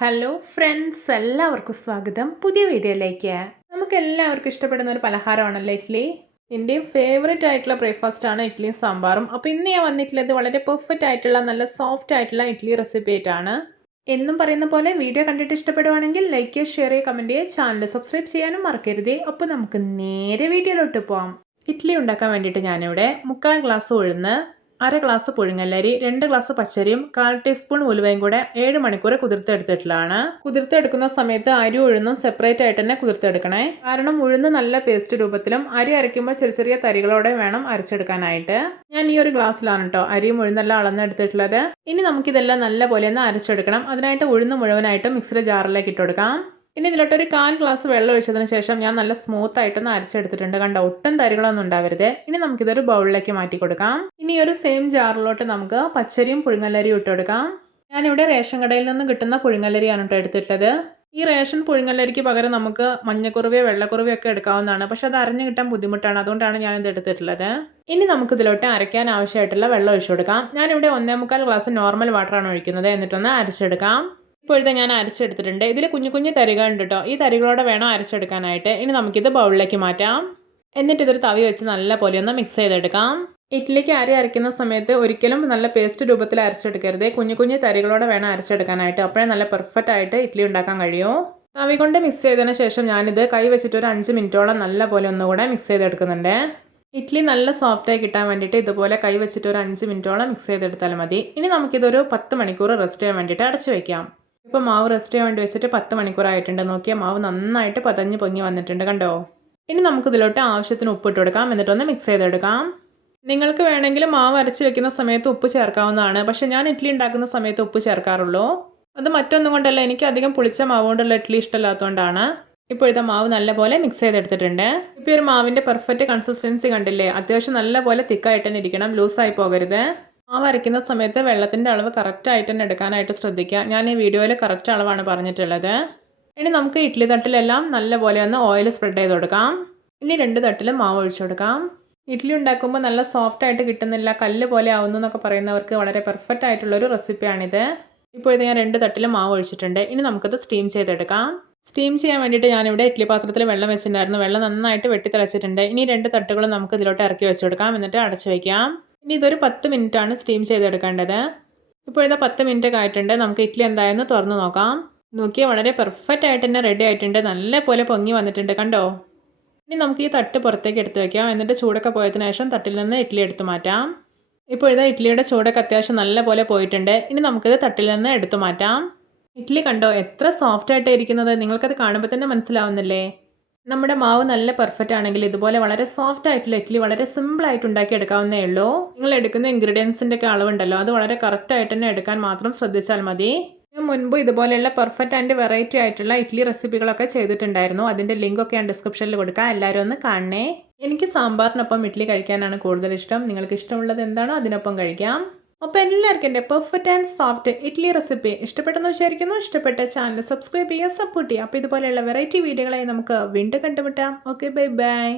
Hello friends എല്ലാവർക്കും സ്വാഗതം. പുതിയ വീഡിയോയിലേക്ക്. നമുക്ക് എല്ലാവർക്കും ഇഷ്ടപ്പെടുന്ന ഒരു പലഹാരമാണല്ലോ ഇഡ്ഡലി എന്റെയും ഫേവറേറ്റ് ആയിട്ടുള്ള ബ്രേക്ക്ഫാസ്റ്റ് ആണ് ഇഡ്ഡലിയും സാമ്പാറും. അപ്പോൾ ഇന്ന് ഞാൻ വന്നിട്ടുള്ളത് വളരെ പെർഫെക്റ്റ് ആയിട്ടുള്ള നല്ല സോഫ്റ്റ് ആയിട്ടുള്ള ഇഡ്ഡലി റെസിപ്പി ആയിട്ടാണ്. എന്നും പറയുന്ന പോലെ വീഡിയോ കണ്ടിട്ട് ഇഷ്ടപ്പെടുവാണെങ്കിൽ ലൈക്ക് ചെയ്യുക ഷെയർ ചെയ്യുക കമന്റ് ചെയ്യുക ചാനൽ സബ്സ്ക്രൈബ് ചെയ്യാനും മറക്കരുത്. അപ്പോൾ നമുക്ക് നേരെ വീഡിയോയിലോട്ട് പോവാം. ഇഡ്ഡലി ഉണ്ടാക്കാൻ വേണ്ടിയിട്ട് ഞാനിവിടെ മുക്കാൽ ഗ്ലാസ് ഉഴുന്ന് അര ഗ്ലാസ് പുഴുങ്ങല്ലരി രണ്ട് ഗ്ലാസ് പച്ചരിയും കാൽ ടീസ്പൂൺ ഉലുവയും കൂടെ ഏഴ് മണിക്കൂർ കുതിർത്തെടുത്തിട്ടുള്ളതാണ്. കുതിർത്തെടുക്കുന്ന സമയത്ത് അരി ഉഴുന്നും സെപ്പറേറ്റ് ആയിട്ട് തന്നെ കുതിർത്തെടുക്കണേ. കാരണം ഉഴുന്ന് നല്ല പേസ്റ്റ് രൂപത്തിലും അരി അരയ്ക്കുമ്പോൾ ചെറിയ ചെറിയ തരികളോടെ വേണം അരച്ചെടുക്കാനായിട്ട്. ഞാൻ ഈ ഒരു ഗ്ലാസ്സിലാണ് കേട്ടോ അരിയും ഉഴുന്നെല്ലാം അളന്നെടുത്തിട്ടുള്ളത് ഇനി നമുക്കിതെല്ലാം നല്ല പോലെ ഒന്ന് അരച്ചെടുക്കണം. അതിനായിട്ട് ഉഴുന്ന് മുഴുവനായിട്ട് മിക്സിയുടെ ജാറിലേക്ക് ഇട്ടുകൊടുക്കാം ഇനി ഇതിലോട്ടൊരു കാൽ ഗ്ലാസ് വെള്ളം ഒഴിച്ചതിന് ശേഷം ഞാൻ നല്ല സ്മൂത്ത് ആയിട്ടൊന്ന് അരച്ചെടുത്തിട്ടുണ്ട്. കണ്ട? ഒട്ടും തരികളൊന്നും ഉണ്ടാവരുത്. ഇനി നമുക്കിതൊരു ബൗളിലേക്ക് മാറ്റി കൊടുക്കാം. ഇനി ഒരു സെയിം ജാറിലോട്ട് നമുക്ക് പച്ചരിയും പുഴുങ്ങല്ലരിയും ഇട്ട് കൊടുക്കാം. ഞാനിവിടെ റേഷൻ കടയിൽ നിന്ന് കിട്ടുന്ന പുഴുങ്ങല്ലരിയാണ് കേട്ടോ എടുത്തിട്ടത്. ഈ റേഷൻ പുഴുങ്ങല്ലരിക്ക് പകരം നമുക്ക് മഞ്ഞക്കുറുവയോ വെള്ളക്കുറുവയോ ഒക്കെ എടുക്കാവുന്നതാണ്. പക്ഷെ അത് അറിഞ്ഞു കിട്ടാൻ ബുദ്ധിമുട്ടാണ്. അതുകൊണ്ടാണ് ഞാനിത് എടുത്തിട്ടുള്ളത്. ഇനി നമുക്ക് ഇതിലോട്ട് അരയ്ക്കാൻ ആവശ്യമായിട്ടുള്ള വെള്ളം ഒഴിച്ചു കൊടുക്കാം. ഞാനിവിടെ ഒന്നേ മുക്കാൽ ഗ്ലാസ് നോർമൽ വാട്ടറാണ് ഒഴിക്കുന്നത്. എന്നിട്ടൊന്ന് അരച്ചെടുക്കാം. ഇപ്പോഴത്തെ ഞാൻ അരച്ചെടുത്തിട്ടുണ്ട്. ഇതിൽ കുഞ്ഞു കുഞ്ഞു തരികളുണ്ട് കേട്ടോ ഈ തരികളോടെ വേണം അരച്ചെടുക്കാനായിട്ട്. ഇനി നമുക്കിത് ബൗളിലേക്ക് മാറ്റാം. എന്നിട്ട് ഇതൊരു തവി വെച്ച് നല്ല പോലെ ഒന്ന് മിക്സ് ചെയ്തെടുക്കാം. ഇഡ്ഡലിക്ക് അരി അരയ്ക്കുന്ന സമയത്ത് ഒരിക്കലും നല്ല പേസ്റ്റ് രൂപത്തിൽ അരച്ചെടുക്കരുത്. കുഞ്ഞു കുഞ്ഞു തരികളോടെ വേണം അരച്ചെടുക്കാനായിട്ട്. അപ്പോഴേ നല്ല പെർഫെക്റ്റ് ആയിട്ട് ഇഡ്ഡലി ഉണ്ടാക്കാൻ കഴിയും. തവി കൊണ്ട് മിക്സ് ചെയ്തതിന് ശേഷം ഞാനിത് കൈ വെച്ചിട്ട് ഒരു അഞ്ച് മിനിറ്റോളം നല്ല പോലെ ഒന്നുകൂടെ മിക്സ് ചെയ്തെടുക്കുന്നുണ്ട്. ഇഡ്ഡലി നല്ല സോഫ്റ്റായി കിട്ടാൻ വേണ്ടിയിട്ട് ഇതുപോലെ കൈ വെച്ചിട്ട് ഒരു അഞ്ച് മിനിറ്റോളം മിക്സ് ചെയ്തെടുത്താൽ മതി. ഇനി നമുക്കിതൊരു പത്ത് മണിക്കൂർ റെസ്റ്റ് ചെയ്യാൻ വേണ്ടിയിട്ട് അടച്ചു വയ്ക്കാം ഇപ്പോൾ മാവ് റെസ്റ്റ് ചെയ്യാൻ വേണ്ടി വെച്ചിട്ട് പത്ത് മണിക്കൂറായിട്ടുണ്ട് നോക്കിയാൽ മാവ് നന്നായിട്ട് പതഞ്ഞ് പൊങ്ങി വന്നിട്ടുണ്ട് കണ്ടോ? ഇനി നമുക്ക് ഇതിലോട്ട് ആവശ്യത്തിന് ഉപ്പ് ഇട്ട് കൊടുക്കാം. എന്നിട്ടൊന്ന് മിക്സ് ചെയ്തെടുക്കാം. നിങ്ങൾക്ക് വേണമെങ്കിൽ മാവ് അരച്ച് വെക്കുന്ന സമയത്ത് ഉപ്പ് ചേർക്കാവുന്നതാണ്. പക്ഷേ ഞാൻ ഇഡ്ഡലി ഉണ്ടാക്കുന്ന സമയത്ത് ഉപ്പ് ചേർക്കാറുള്ളൂ. അത് മറ്റൊന്നും കൊണ്ടല്ല. എനിക്ക് അധികം പുളിച്ച മാവ് കൊണ്ടുള്ള ഇഡ്ഡലി ഇഷ്ടമില്ലാത്തതുകൊണ്ടാണ്. ഇപ്പോഴത്തെ മാവ് നല്ലപോലെ മിക്സ് ചെയ്തെടുത്തിട്ടുണ്ട്. ഇപ്പോൾ ഒരു മാവിന്റെ പെർഫെക്റ്റ് കൺസിസ്റ്റൻസി കണ്ടില്ലേ? അത്യാവശ്യം നല്ലപോലെ തിക്കായിട്ട് തന്നെ ഇരിക്കണം. ലൂസായി പോകരുത്. മാവ് വരയ്ക്കുന്ന സമയത്ത് വെള്ളത്തിന്റെ അളവ് കറക്റ്റായിട്ട് തന്നെ എടുക്കാനായിട്ട് ശ്രദ്ധിക്കുക. ഞാൻ ഈ വീഡിയോയിൽ കറക്റ്റ് അളവാണ് പറഞ്ഞിട്ടുള്ളത്. ഇനി നമുക്ക് ഇഡ്ഡലി തട്ടിലെല്ലാം നല്ലപോലെ ഒന്ന് ഓയിൽ സ്പ്രെഡ് ചെയ്ത് കൊടുക്കാം. ഇനി രണ്ട് തട്ടിലും മാവ് ഒഴിച്ചു കൊടുക്കാം. ഇഡ്ഡലി ഉണ്ടാക്കുമ്പോൾ നല്ല സോഫ്റ്റ് ആയിട്ട് കിട്ടുന്നില്ല കല്ല് പോലെ ആവുന്നു എന്നൊക്കെ പറയുന്നവർക്ക് വളരെ പെർഫെക്റ്റ് ആയിട്ടുള്ളൊരു റെസിപ്പിയാണിത് ഇപ്പോൾ ഇത് ഞാൻ രണ്ട് തട്ടിലും മാവ് ഒഴിച്ചിട്ടുണ്ട്. ഇനി നമുക്കത് സ്റ്റീം ചെയ്തെടുക്കാം. സ്റ്റീം ചെയ്യാൻ വേണ്ടിയിട്ട് ഞാനിവിടെ ഇഡ്ഡലി പാത്രത്തിൽ വെള്ളം വെച്ചിട്ടുണ്ടായിരുന്നു. വെള്ളം നന്നായിട്ട് വെട്ടി തിളച്ചിട്ടുണ്ട് ഇനി രണ്ട് തട്ടുകളും നമുക്ക് ഇതിലോട്ട് ഇറക്കി വെച്ചു കൊടുക്കാം. എന്നിട്ട് അടച്ചു വയ്ക്കാം ഇനി ഇതൊരു പത്ത് മിനിറ്റാണ് സ്റ്റീം ചെയ്തെടുക്കേണ്ടത്. ഇപ്പോൾ ഇതാ പത്ത് മിനിറ്റ് ആയിട്ടുണ്ട് നമുക്ക് ഇഡ്ഡലി എന്തായെന്ന് തുറന്ന് നോക്കാം. നോക്കിയാൽ വളരെ പെർഫെക്റ്റ് ആയിട്ട് തന്നെ റെഡി ആയിട്ടുണ്ട്. നല്ല പോലെ പൊങ്ങി വന്നിട്ടുണ്ട് കണ്ടോ? ഇനി നമുക്ക് ഈ തട്ട് പുറത്തേക്ക് എടുത്ത് വയ്ക്കാം എന്നിട്ട് ചൂടൊക്കെ പോയതിനു ശേഷം തട്ടിൽ നിന്ന് ഇഡ്ഡലി എടുത്ത് മാറ്റാം. ഇപ്പോൾ ഇതാ ഇഡ്ഡലിയുടെ ചൂടൊക്കെ അത്യാവശ്യം നല്ല പോലെ പോയിട്ടുണ്ട്. ഇനി നമുക്കിത് തട്ടിൽ നിന്ന് എടുത്തു മാറ്റാം. ഇഡ്ഡലി കണ്ടോ എത്ര സോഫ്റ്റ് ആയിട്ട് ഇരിക്കുന്നത്. നിങ്ങൾക്കത് കാണുമ്പോൾ തന്നെ മനസ്സിലാവുന്നില്ലേ? നമ്മുടെ മാവ് നല്ല പെർഫെക്റ്റ് ആണെങ്കിൽ ഇതുപോലെ വളരെ സോഫ്റ്റ് ആയിട്ടുള്ള ഇഡ്ഡലി വളരെ സിമ്പിൾ ആയിട്ട് ഉണ്ടാക്കി എടുക്കാവുന്നേ ഉള്ളൂ. നിങ്ങൾ എടുക്കുന്ന ഇൻഗ്രീഡിയൻസിന്റെ ഒക്കെ അളവുണ്ടല്ലോ അത് വളരെ കറക്റ്റ് ആയിട്ട് തന്നെ എടുക്കാൻ മാത്രം ശ്രദ്ധിച്ചാൽ മതി. ഞാൻ മുൻപ് ഇതുപോലെയുള്ള പെർഫെക്റ്റ് ആൻഡ് വെറൈറ്റി ആയിട്ടുള്ള ഇഡ്ഡലി റെസിപ്പികളൊക്കെ ചെയ്തിട്ടുണ്ടായിരുന്നു. ലിങ്ക് ഒക്കെ ഞാൻ ഡിസ്ക്രിപ്ഷനിൽ കൊടുക്കാം. എല്ലാവരും ഒന്ന് കാണണേ. എനിക്ക് സാമ്പാറിനൊപ്പം ഇഡ്ഡലി കഴിക്കാനാണ് കൂടുതൽ ഇഷ്ടം. നിങ്ങൾക്ക് ഇഷ്ടമുള്ളത് എന്താണോ അതിനൊപ്പം കഴിക്കാം. അപ്പോൾ എല്ലാവർക്കും എന്റെ perfect and soft idli recipe ഇഷ്ടപ്പെട്ടെന്ന് വിചാരിക്കുന്നു. ഇഷ്ടപ്പെട്ട ചാനൽ സബ്സ്ക്രൈബ് ചെയ്യുക സപ്പോർട്ട് ചെയ്യുക. അപ്പോൾ ഇതുപോലെയുള്ള വെറൈറ്റി വീഡിയോകളായി നമുക്ക് വീണ്ടും കണ്ടുമുട്ടാം. Okay bye bye